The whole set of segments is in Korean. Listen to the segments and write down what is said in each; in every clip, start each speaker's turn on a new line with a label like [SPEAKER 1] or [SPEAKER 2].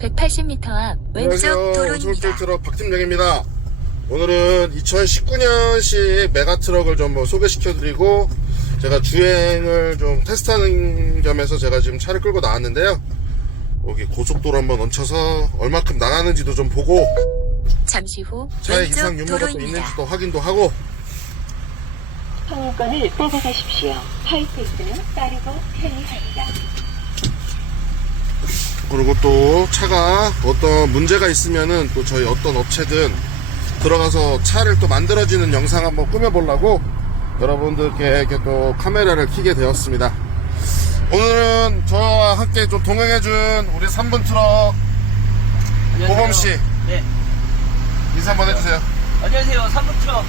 [SPEAKER 1] 180m 앞 왼쪽
[SPEAKER 2] 안녕하세요.
[SPEAKER 1] 도로입니다.
[SPEAKER 2] 솔길트럭 박팀장입니다. 오늘은 2019년식 메가트럭을 좀 뭐 소개시켜드리고 제가 주행을 좀 테스트하는 겸해서 제가 지금 차를 끌고 나왔는데요. 여기 고속도로 한번 얹혀서 얼마큼 나가는지도 좀 보고
[SPEAKER 1] 잠시 후
[SPEAKER 2] 차에 이상
[SPEAKER 1] 왼쪽
[SPEAKER 2] 유무가 또
[SPEAKER 1] 도로입니다.
[SPEAKER 2] 있는지도 확인도 하고
[SPEAKER 3] 통행권을 뽑아가십시오. 하이패스는 빠르고 편리합니다.
[SPEAKER 2] 그리고 또 차가 어떤 문제가 있으면은 또 저희 어떤 업체든 들어가서 차를 또 만들어지는 영상 한번 꾸며보려고 여러분들께 이렇게 또 카메라를 켜게 되었습니다. 오늘은 저와 함께 좀 동행해준 우리 3분 트럭
[SPEAKER 4] 안녕하세요.
[SPEAKER 2] 보범 씨.
[SPEAKER 4] 네.
[SPEAKER 2] 인사 한번 해주세요.
[SPEAKER 4] 안녕하세요. 3분 트럭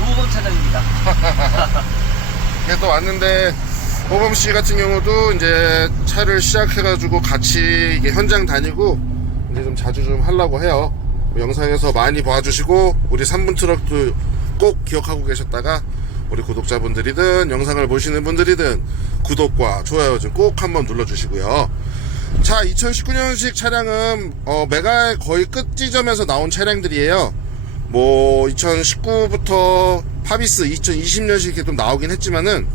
[SPEAKER 4] 노보범 차장입니다.
[SPEAKER 2] 이게 또 왔는데 호범 씨 같은 경우도 이제 차를 시작해가지고 같이 이게 현장 다니고 이제 좀 자주 좀 하려고 해요. 뭐 영상에서 많이 봐주시고 우리 3분 트럭도 꼭 기억하고 계셨다가 우리 구독자분들이든 영상을 보시는 분들이든 구독과 좋아요 좀 꼭 한번 눌러주시고요. 자, 2019년식 차량은 어, 메가의 거의 끝 지점에서 나온 차량들이에요. 뭐 2019부터 파비스 2020년식 이렇게 좀 나오긴 했지만은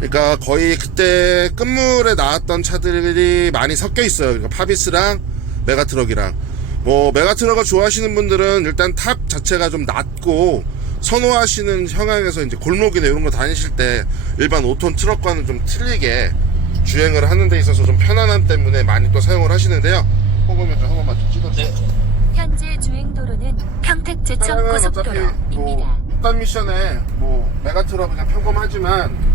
[SPEAKER 2] 그러니까 거의 그때 끝물에 나왔던 차들이 많이 섞여 있어요. 그러니까 파비스랑 메가트럭이랑 뭐 메가트럭을 좋아하시는 분들은 일단 탑 자체가 좀 낮고 선호하시는 형향에서 이제 골목이나 이런 거 다니실 때 일반 5톤 트럭과는 좀 틀리게 주행을 하는 데 있어서 좀 편안함 때문에 많이 또 사용을 하시는데요. 호범이 좀한 번만 좀 찍어주세요.
[SPEAKER 4] 네.
[SPEAKER 1] 현재 주행 도로는 평택 제천
[SPEAKER 2] 차량은 어차피
[SPEAKER 1] 고속도로입니다.
[SPEAKER 2] 뭐 6단 미션에 뭐 메가트럭 그냥 평범하지만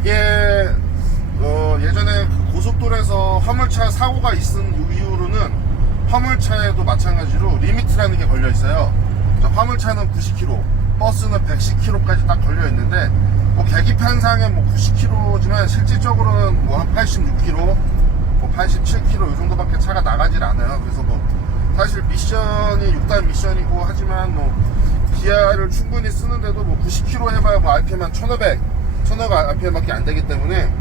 [SPEAKER 2] 이게 어 예전에 그 고속도로에서 화물차 사고가 있은 이후로는 화물차에도 마찬가지로 리미트라는 게 걸려 있어요. 자, 화물차는 90km, 버스는 110km까지 딱 걸려 있는데 뭐 계기판상에 뭐 90km지만 실질적으로는 뭐 한 86km, 뭐 87km 이 정도밖에 차가 나가질 않아요. 그래서 뭐 사실 미션이 6단 미션이고 하지만 뭐 기아를 충분히 쓰는데도 뭐 90km 해봐야 뭐 RPM 한 1500, 1500 RPM밖에 안 되기 때문에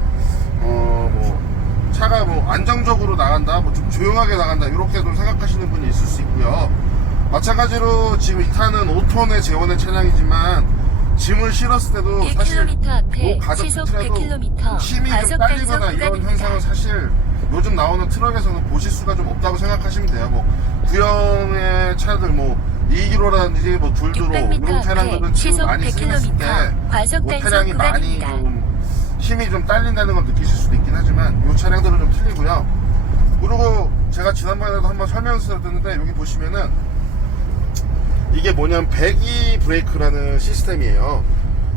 [SPEAKER 2] 어 뭐 차가 뭐 안정적으로 나간다, 뭐 좀 조용하게 나간다 이렇게 좀 생각하시는 분이 있을 수 있고요. 마찬가지로 지금 이 차는 5톤의 재원의 차량이지만 짐을 실었을 때도 사실
[SPEAKER 1] 1km 앞에
[SPEAKER 2] 뭐
[SPEAKER 1] 시속
[SPEAKER 2] 트라도
[SPEAKER 1] 100km
[SPEAKER 2] 힘이 좀 딸리거나 이런 현상은. 사실 요즘 나오는 트럭에서는 보실 수가 좀 없다고 생각하시면 돼요. 뭐 구형의 차들 뭐 2kg라든지 뭐 둘두로
[SPEAKER 1] 600m
[SPEAKER 2] 이런 차량들은 지금 많이 쓰였을
[SPEAKER 1] 100km
[SPEAKER 2] 때
[SPEAKER 1] 과속
[SPEAKER 2] 뭐
[SPEAKER 1] 단속
[SPEAKER 2] 차량이 많이. 좀 힘이 좀 딸린다는 걸 느끼실 수도 있긴 하지만 이 차량들은 좀 틀리고요. 그리고 제가 지난번에도 한번 설명서 드렸는데 여기 보시면은 이게 뭐냐면 배기 브레이크라는 시스템이에요.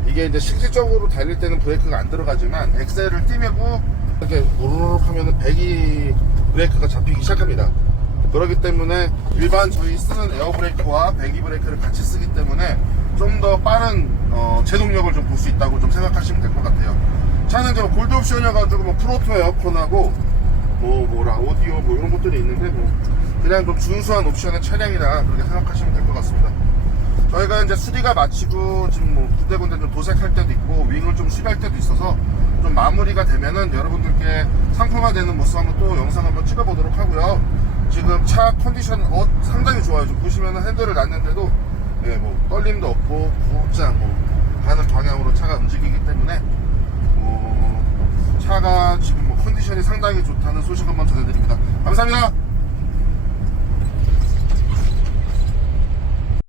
[SPEAKER 2] 이게 이제 실질적으로 달릴 때는 브레이크가 안 들어가지만 엑셀을 띄매고 이렇게 우르륵 하면은 배기 브레이크가 잡히기 시작합니다. 그렇기 때문에 일반 저희 쓰는 에어 브레이크와 배기 브레이크를 같이 쓰기 때문에 좀 더 빠른 어, 제동력을 좀 볼 수 있다고 좀 생각하시면 될 것 같아요. 차는 뭐 골드 옵션이어가지고 뭐 프로토 에어컨하고 뭐 뭐라 오디오 뭐 이런 것들이 있는데 뭐 그냥 좀 준수한 옵션의 차량이다 그렇게 생각하시면 될 것 같습니다. 저희가 이제 수리가 마치고 지금 뭐 군데군데 좀 도색할 때도 있고 윙을 좀 수리할 때도 있어서 좀 마무리가 되면은 여러분들께 상품화되는 모습 한번 또 영상 한번 찍어보도록 하고요. 지금 차 컨디션 어, 상당히 좋아요. 지금 보시면은 핸들을 놨는데도 예, 뭐 떨림도 없고 곧장 뭐 가는 방향으로 차가 움직이기 때문에 뭐 차가 지금 뭐 컨디션이 상당히 좋다는 소식 한번 전해드립니다. 감사합니다.